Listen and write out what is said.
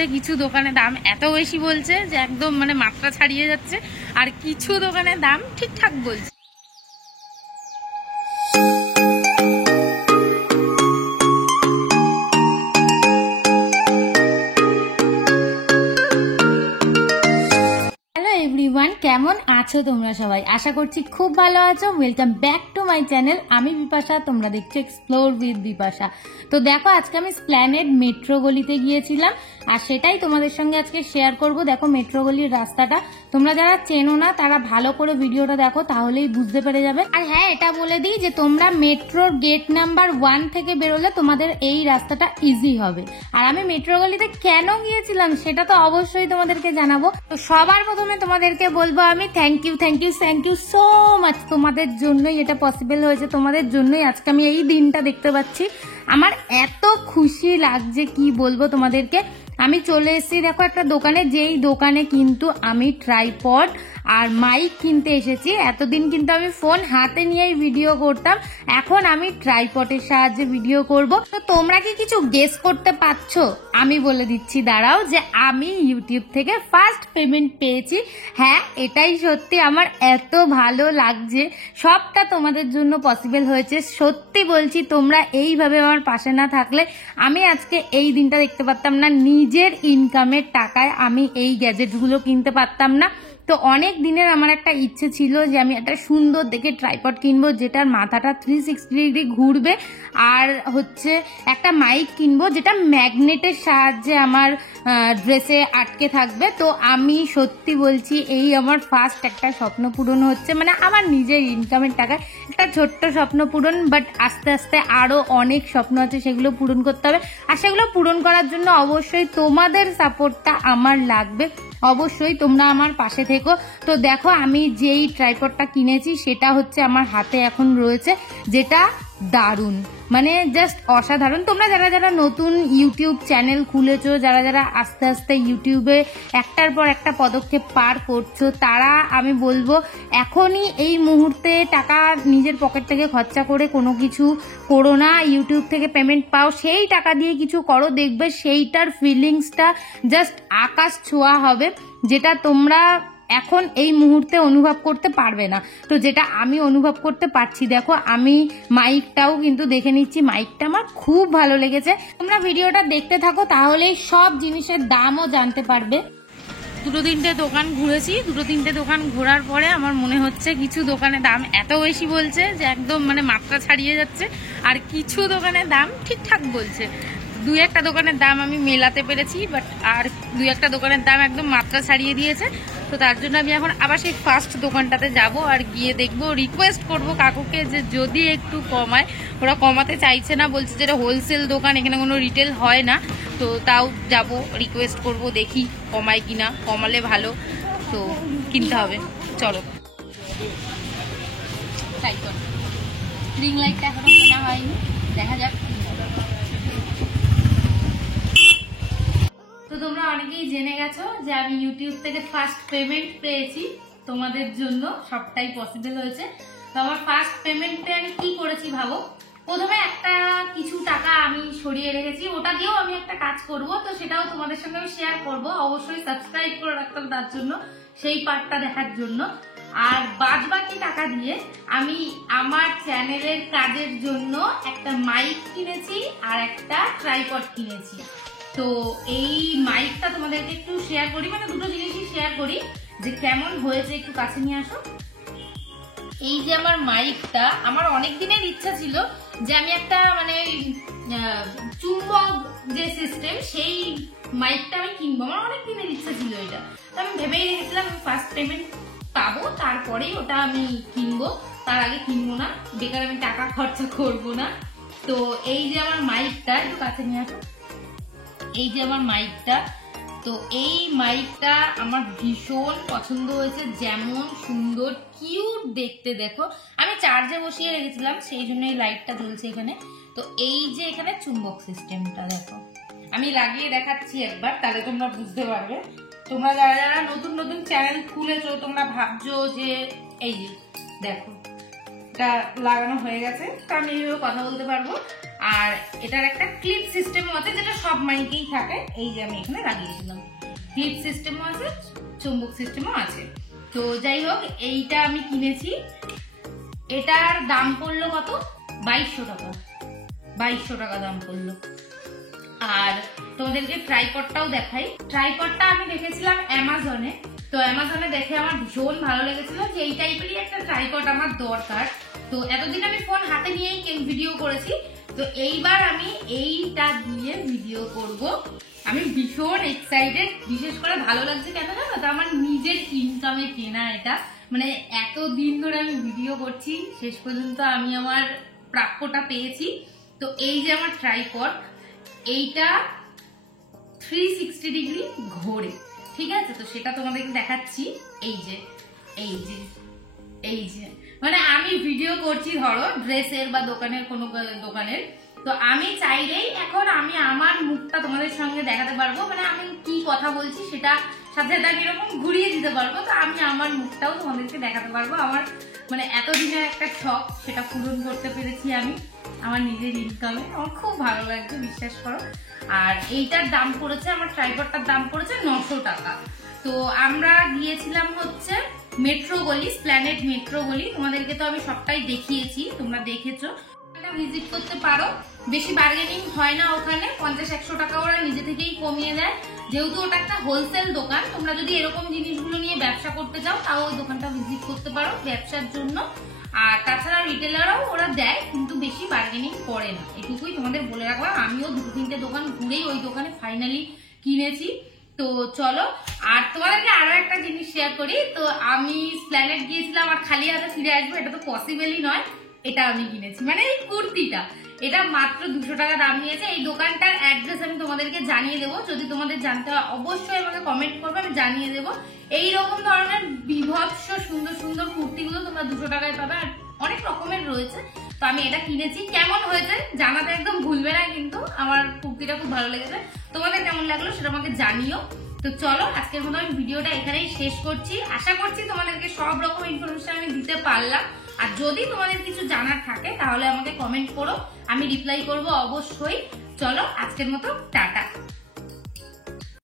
হচ্ছে কিছু দোকানে দাম এত বেশি বলছে যে একদম মানে মাত্রা ছাড়িয়ে যাচ্ছে, আর কিছু দোকানে দাম ঠিকঠাক বলছে। এভরিওয়ান, কেমন আছো তোমরা সবাই? আশা করছি খুব ভালো আছো। Welcome back to my channel. আমি বিপাশা, তোমরা দেখছো এক্সপ্লোর উইথ বিপাশা। তো দেখো, আজকে আমি স্প্ল্যানেড মেট্রো গলিতে গিয়েছিলাম আর সেটাই তোমাদের সঙ্গে আজকে শেয়ার করব। দেখো মেট্রো গলির রাস্তাটা, তোমরা যারা চেনো না তারা ভালো করে ভিডিওটা দেখো, তাহলেই বুঝতে পেরে যাবে। আর হ্যাঁ, এটা বলে দিই যে তোমরা মেট্রোর গেট নাম্বার 1 থেকে বেরোলে তোমাদের এই রাস্তাটা ইজি হবে। আর আমি মেট্রো গলিতে কেন গিয়েছিলাম সেটা তো অবশ্যই তোমাদেরকে জানাবো। তো সবার প্রথমে তোমাদেরকে বলবো আমি থ্যাংক ইউ সো মাচ। তোমাদের জন্যই এটা পসিবল হয়েছে, তোমাদের জন্যই আজকে আমি এই দিনটা দেখতে পাচ্ছি। আমার এত খুশি লাগছে কি বলবো তোমাদেরকে। আমি চলে এসেছি দেখো একটা দোকানে, যেই দোকানে কিন্তু আমি ট্রাইপড আর মাইক কিনতে এসেছি। এতদিন কিন্তু আমি ফোন হাতে নিয়েই ভিডিও করতাম, এখন আমি ট্রাইপডের সাহায্যে ভিডিও করব। তো তোমরা কি কিছু গেস করতে পারছো? আমি বলে দিচ্ছি, দাঁড়াও, যে আমি ইউটিউব থেকে ফার্স্ট পেমেন্ট পেয়েছি। হ্যাঁ, এটাই সত্যি। আমার এত ভালো লাগছে, সবটা তোমাদের জন্য পসিবল হয়েছে। সত্যি বলছি, তোমরা এইভাবে আমার পাশে না থাকলে আমি আজকে এই দিনটা দেখতে পারতাম না। নিজের ইনকামের টাকায় আমি এই গ্যাজেটগুলো কিনতে পারতাম না। তো অনেক দিনের আমার একটা ইচ্ছে ছিল যে আমি একটা সুন্দর দেখে ট্রাইপড কিনবো, যেটার মাথাটা 360 ডিগ্রি ঘুরবে, আর হচ্ছে একটা মাইক কিনবো যেটা ম্যাগনেটের সাহায্যে আমার ড্রেসে আটকে থাকবে। তো আমি সত্যি বলছি, এই আমার ফার্স্ট একটা স্বপ্ন পূরণ হচ্ছে, মানে আমার নিজের ইনকামের টাকায় একটা ছোট্ট স্বপ্ন পূরণ। বাট আস্তে আস্তে আরো অনেক স্বপ্ন আছে, সেগুলো পূরণ করতে হবে। আর সেগুলো পূরণ করার জন্য অবশ্যই তোমাদের সাপোর্টটা আমার লাগবে। অবশ্যই তোমরা আমার পাশে থেকো। তো দেখো, আমি যেই ট্রাইপডটা কিনেছি সেটা হচ্ছে আমার হাতে এখন রয়েছে, যেটা দারুণ, মানে জাস্ট অসাধারণ। তোমরা যারা যারা নতুন ইউটিউব চ্যানেল খুলেছো, যারা যারা আস্তে আস্তে ইউটিউবে একটার পর একটা পদক্ষেপ পার করছো, তারা আমি বলবো এখনই এই মুহূর্তে টাকা নিজের পকেট থেকে খরচা করে কোনো কিছু করো না। ইউটিউব থেকে পেমেন্ট পাও, সেই টাকা দিয়ে কিছু করো, দেখবে সেইটার ফিলিংসটা জাস্ট আকাশ ছোঁয়া হবে, যেটা তোমরা এখন এই মুহূর্তে অনুভব করতে পারবে না। তো যেটা আমি অনুভব করতে পারছি, দেখো আমি মাইকটাও কিন্তু দেখে নিচ্ছি, মাইকটা আমার খুব ভালো লেগেছে। তোমরা ভিডিওটা দেখতে থাকো, তাহলেই সব জিনিসের দামও জানতে পারবে। দুটো তিনটে দোকান ঘুরেছি, দুটো তিনটে দোকান ঘোরার পরে আমার মনে হচ্ছে কিছু দোকানে দাম এত বেশি বলছে যে একদম মানে মাত্রা ছাড়িয়ে যাচ্ছে, আর কিছু দোকানে দাম ঠিকঠাক বলছে। দুই একটা দোকানের দাম আমি মেলাতে পেরেছি, বাট আর দুই একটা দোকানের দাম একদম মাত্রা ছাড়িয়ে দিয়েছে। তো তার জন্য আমি এখন আবার সেই ফার্স্ট দোকানটাতে যাব আর গিয়ে দেখবো, রিকোয়েস্ট করব কাকুকে যে যদি একটু কমায়। ওরা কমাতে চাইছে না, বলছে যেটা হোলসেল দোকান, এখানে কোনো রিটেল হয় না। তো তাও যাব, রিকোয়েস্ট করব, দেখি কমায় কিনা। কমালে ভালো, তো কিনতে হবে। চলো, ট্রাই কর। রিং লাইটটা এখনো কেনা হয়নি, দেখা যাক। তো তোমরা অনেকেই জেনে গেছো যে আমি ইউটিউব থেকে ফার্স্ট পেমেন্ট পেয়েছি। তোমাদের জন্য সবটাই পসিবল হয়েছে। তো আমার ফার্স্ট পেমেন্টে আমি কি করেছি ভাবো। প্রথমে একটা কিছু টাকা আমি সরিয়ে রেখেছি, ওটা দিয়েও আমি একটা কাজ করব, তো সেটাও তোমাদের সঙ্গে আমি শেয়ার করব। অবশ্যই সাবস্ক্রাইব করে রাখতাম তার জন্য, সেই পার্টটা দেখার জন্য। আর বাদ বাকি টাকা দিয়ে আমি আমার চ্যানেলের কাজের জন্য একটা মাইক কিনেছি আর একটা ট্রাইপড কিনেছি। তো এই মাইকটা তোমাদেরকে একটু শেয়ার করি, মানে দুটো জিনিসই শেয়ার করি যে কেমন হয়েছে। একটু কাছে নিয়ে আসো। এই যে আমার মাইকটা, আমার অনেক দিনের ইচ্ছা ছিল যে আমি একটা মানে চুম্বক যে সিস্টেম, সেই মাইকটা আমি কিনবো। আমার অনেক দিনের ইচ্ছা ছিল এটা। তো আমি ভেবেই রেখেছিলাম আমি ফার্স্ট পেমেন্ট পাবো, তারপরেই ওটা আমি কিনবো, তার আগে কিনবো না, বেকার আমি টাকা খরচা করবো না। তো এই যে আমার মাইকটা, একটু কাছে নিয়ে আসো। এই যে আমার মাইকটা, তো এই মাইকটা আমার ভীষণ পছন্দ হয়েছে। যেমন সুন্দর কিউট দেখতে, দেখো আমি চার্জে বসিয়ে রেখেছিলাম, সেই জন্য এই লাইটটা জ্বলছে এখানে। তো এই যে এখানে চুম্বক সিস্টেমটা দেখো, আমি লাগিয়ে দেখাচ্ছি একবার, তাহলে তোমরা বুঝতে পারবে। তোমরা যারা যারা নতুন নতুন চ্যানেল খুলেছো, তোমরা ভাবছো যে এই যে দেখো এটা লাগানো হয়ে গেছে, তো আমি এইভাবে কথা বলতে পারবো। আর এটার একটা ক্লিপ সিস্টেমও আছে, যেটা সব মাইকেই থাকে। এই যে আমি এখানে লাগিয়েছিলাম, ক্লিপ সিস্টেমও আছে, চুম্বক সিস্টেমও আছে। তো যাই হোক, এইটা আমি কিনেছি। এটার দাম পড়লো কত? 2200 টাকা। 2200 টাকা দাম পড়লো। আর তোমাদেরকে ট্রাইপডটাও দেখাই। ট্রাইপডটা আমি দেখেছিলাম অ্যামাজনে। তো অ্যামাজনে দেখে আমার ভীষণ ভালো লেগেছিল যে এই টাইপেরই একটা ট্রাইপড আমার দরকার। তো এতদিন আমি ফোন হাতে নিয়েই ভিডিও করেছি, তো এইবার আমি এইটা দিয়ে ভিডিও করব। আমি ভীষণ এক্সাইটেড, বিশেষ করে ভালো লাগছে কেন জানো তো, আমার নিজের ইনকামে কেনা এটা। মানে এতদিন ধরে আমি ভিডিও করছি, শেষ পর্যন্ত আমি আমার প্রাপ্যটা পেয়েছি। তো এই যে আমার ট্রাইপড, এইটা 360 ডিগ্রি ঘোরে, ঠিক আছে? তো সেটা তোমাদেরকে দেখাচ্ছি। এই যে এই যে এই যে মানে আমি ভিডিও করছি ধরো ড্রেসের বা দোকানের কোনো দোকানের, তো আমি চাইলেই এখন আমি আমার মুখটা তোমাদের সঙ্গে দেখাতে পারবো। মানে আমি কি কথা বলছি সেটা সাথে সাথে আমি এরকম ঘুরিয়ে দিতে পারবো। তো আমি আমার মুখটাও তোমাদেরকে দেখাতে পারবো। আমার মানে এতদিনের একটা শখ, সেটা পূরণ করতে পেরেছি আমি আমার নিজের ইনকামে। আমার খুব ভালো লাগছে, বিশ্বাস করো। আর এইটার দাম পড়েছে, আমার ট্রাইপডটার দাম পড়েছে 900 টাকা। তো আমরা গিয়েছিলাম হচ্ছে মেট্রো গলি, স্প্ল্যানেড মেট্রো গলি। তোমাদেরকে তো আমি সবটাই দেখিয়েছি, তোমরা দেখেছো। ভিজিট করতে পারো, বেশি বার্গেনিং হয় না ওখানে। 50-100 টাকা ওরা নিজে থেকেই কমিয়ে দেয়, যেহেতু ওটা একটা হোলসেল দোকান। তোমরা যদি এরকম জিনিসগুলো নিয়ে ব্যবসা করতে চাও, তাও ওই দোকানটা ভিজিট করতে পারো ব্যবসার জন্য। আর তাছাড়া রিটেলারও ওরা দেয়, কিন্তু বেশি বার্গেনিং করে না, এটুকুই তোমাদের বলে রাখলাম। আমিও 2-3টে দোকান ঘুরেই ওই দোকানে ফাইনালি কিনেছি। তো চলো, আর তোমাদেরকে আরো একটা জিনিস শেয়ার করি। তো আমি স্প্ল্যানেড গিয়েছিলাম আর খালি হাতে ফিরে আসবো, এটা তো পসিবলই নয়। এটা আমি কিনেছি, মানে এই কুর্তিটা, এটা মাত্র 200 টাকা দাম নিয়েছে। এই দোকানটার অ্যাড্রেস আমি তোমাদেরকে জানিয়ে দেবো, যদি তোমাদের জানতে হয় অবশ্যই আমাকে কমেন্ট করবে, আমি জানিয়ে দেবো। এইরকম ধরনের বিভৎস সুন্দর সুন্দর কুর্তিগুলো তোমরা 200 টাকায় পাবে, আর অনেক রকমের রয়েছে। তো আমি এটা কিনেছি, কেমন হয়েছে জানাতে একদম ভুলবে না কিন্তু। আমার কুর্তিটা খুব ভালো লেগেছে, তোমাদের কেমন লাগলো সেটা আমাকে জানিও। তো চলো, আজকের মতো আমি ভিডিওটা এখানেই শেষ করছি। আশা করছি তোমাদেরকে সব রকম ইনফরমেশন আমি দিতে পারলাম। আর যদি তোমাদের কিছু জানার থাকে তাহলে আমাকে কমেন্ট করো, আমি রিপ্লাই করবো অবশ্যই। চলো, আজকের মতো টাটা।